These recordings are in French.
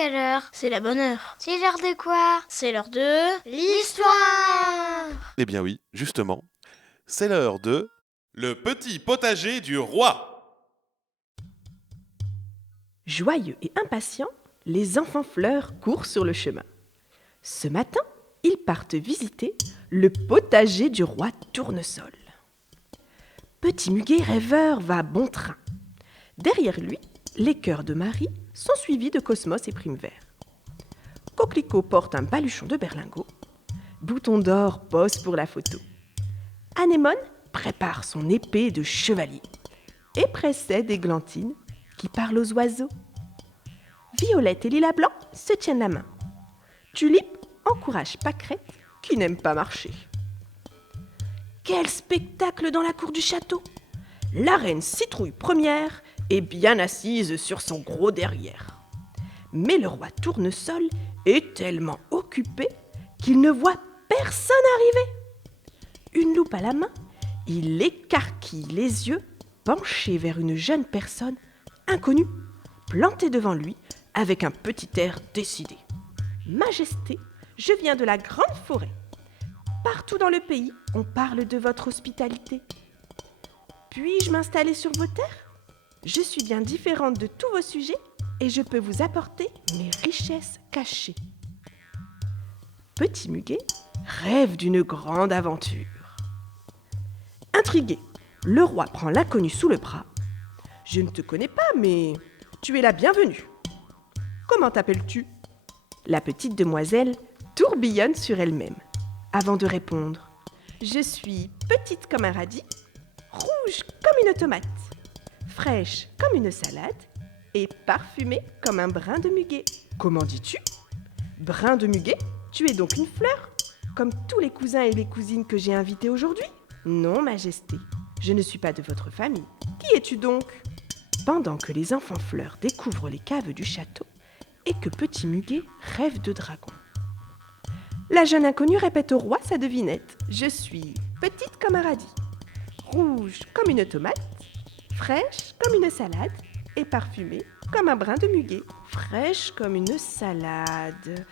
quelle heure? C'est la bonne heure. C'est l'heure de quoi? C'est l'heure de... L'histoire! Eh bien oui, justement, c'est l'heure de... Le petit potager du roi. Joyeux et impatients, les enfants fleurs courent sur le chemin. Ce matin, ils partent visiter le potager du roi Tournesol. Petit Muguet rêveur va bon train. Derrière lui, les chœurs de Marie sont suivis de Cosmos et Primevère. Coquelicot porte un baluchon de berlingot. Bouton d'or pose pour la photo. Anémone prépare son épée de chevalier et précède Églantine qui parle aux oiseaux. Violette et Lila Blanc se tiennent la main. Tulipe encourage Pâquerette qui n'aime pas marcher. Quel spectacle dans la cour du château! La reine Citrouille première est bien assise sur son gros derrière. Mais le roi Tournesol est tellement occupé qu'il ne voit personne arriver. Une loupe à la main, il écarquille les yeux, penché vers une jeune personne inconnue, plantée devant lui avec un petit air décidé. « Majesté, je viens de la grande forêt. Partout dans le pays, on parle de votre hospitalité. Puis-je m'installer sur vos terres? Je suis bien différente de tous vos sujets et je peux vous apporter mes richesses cachées. » Petit Muguet rêve d'une grande aventure. Intrigué, le roi prend l'inconnu sous le bras. « Je ne te connais pas, mais tu es la bienvenue. Comment t'appelles-tu » La petite demoiselle tourbillonne sur elle-même. Avant de répondre, « Je suis petite comme un radis, rouge comme une tomate, fraîche comme une salade et parfumée comme un brin de muguet. » Comment dis-tu ? Brin de muguet ? Tu es donc une fleur, comme tous les cousins et les cousines que j'ai invités aujourd'hui ? Non, Majesté, je ne suis pas de votre famille. Qui es-tu donc ? Pendant que les enfants fleurs découvrent les caves du château et que Petit Muguet rêve de dragon, la jeune inconnue répète au roi sa devinette. Je suis petite comme un radis, rouge comme une tomate, fraîche comme une salade et parfumée comme un brin de muguet. Fraîche comme une salade,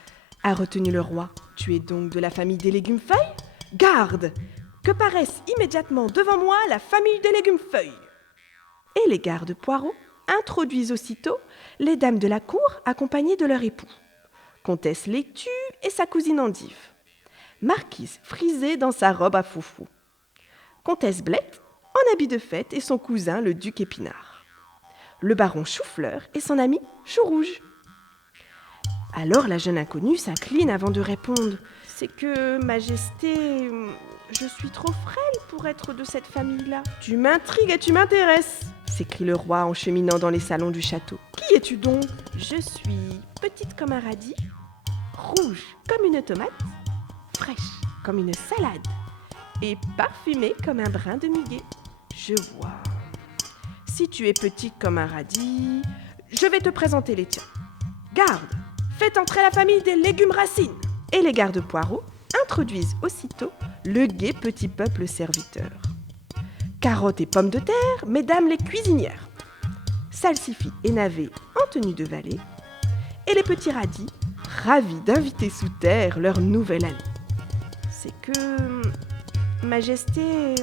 a retenu le roi. Tu es donc de la famille des légumes-feuilles ? Garde ! Que paraisse immédiatement devant moi la famille des légumes-feuilles. Et les gardes poireaux introduisent aussitôt les dames de la cour accompagnées de leur époux. Comtesse Laitue et sa cousine Endive. Marquise Frisée dans sa robe à foufou. Comtesse Blette en habit de fête et son cousin le duc Épinard. Le baron Choufleur et son ami Chou-Rouge. Alors la jeune inconnue s'incline avant de répondre. C'est que, Majesté, je suis trop frêle pour être de cette famille-là. Tu m'intrigues et tu m'intéresses, s'écrie le roi en cheminant dans les salons du château. Qui es-tu donc ? Je suis petite comme un radis, rouge comme une tomate, fraîche comme une salade et parfumée comme un brin de muguet. Je vois. Si tu es petite comme un radis, je vais te présenter les tiens. Garde, faites entrer la famille des légumes racines. Et les gardes poireaux introduisent aussitôt le gai petit peuple serviteur. Carottes et pommes de terre, mesdames les cuisinières. Salsifis et navets en tenue de valet. Et les petits radis, ravis d'inviter sous terre leur nouvelle année. C'est que, Majesté,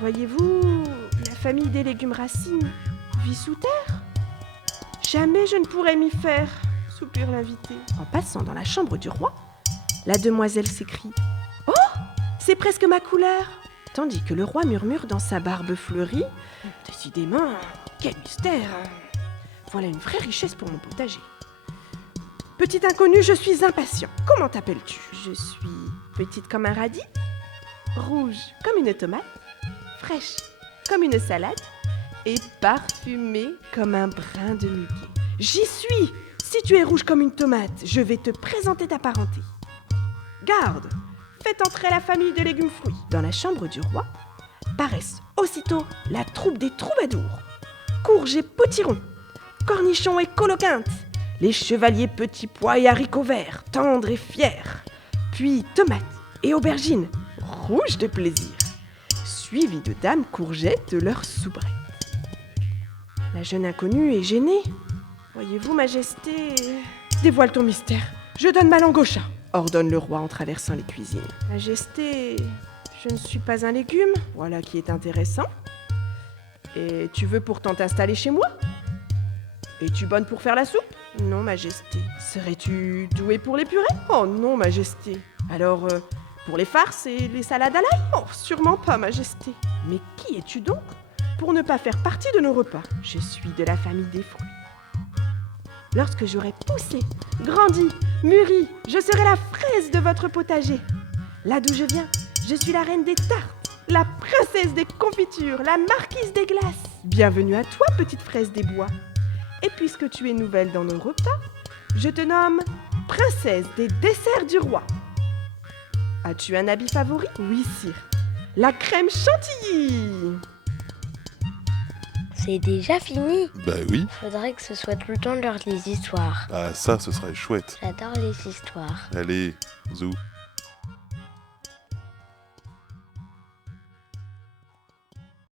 voyez-vous, la famille des légumes racines vit sous terre. Jamais je ne pourrais m'y faire, soupire l'invité. En passant dans la chambre du roi, la demoiselle s'écrie « Oh, c'est presque ma couleur !» Tandis que le roi murmure dans sa barbe fleurie « Décidément, quel mystère! Voilà une vraie richesse pour mon potager. » Petite inconnue, je suis impatient. Comment t'appelles-tu ? Je suis petite comme un radis, rouge comme une tomate, fraîche comme une salade et parfumée comme un brin de muguet. J'y suis! Si tu es rouge comme une tomate, je vais te présenter ta parenté. Garde, faites entrer la famille de légumes-fruits. Dans la chambre du roi, paraissent aussitôt la troupe des troubadours. Courges et potirons, cornichons et coloquintes, les chevaliers petits pois et haricots verts, tendres et fiers, puis tomates et aubergines, rouges de plaisir, suivis de dames courgettes de leur soubrette. La jeune inconnue est gênée. Voyez-vous, Majesté, dévoile ton mystère. Je donne ma langue au chat, ordonne le roi en traversant les cuisines. Majesté, je ne suis pas un légume, voilà qui est intéressant. Et tu veux pourtant t'installer chez moi? Es-tu bonne pour faire la soupe? Non, Majesté. Serais-tu douée pour les purées? Oh non, Majesté. Alors, pour les farces et les salades à l'ail? Oh, sûrement pas, Majesté. Mais qui es-tu donc pour ne pas faire partie de nos repas? Je suis de la famille des fruits. Lorsque j'aurai poussé, grandi, mûri, je serai la fraise de votre potager. Là d'où je viens, je suis la reine des tartes, la princesse des confitures, la marquise des glaces. Bienvenue à toi, petite fraise des bois. Et puisque tu es nouvelle dans nos repas, je te nomme princesse des desserts du roi. As-tu un habit favori? Oui, sire. La crème chantilly. C'est déjà fini. Bah oui. Faudrait que ce soit tout le temps l'heure des histoires. Ah ça, ce serait chouette. J'adore les histoires. Allez, zou.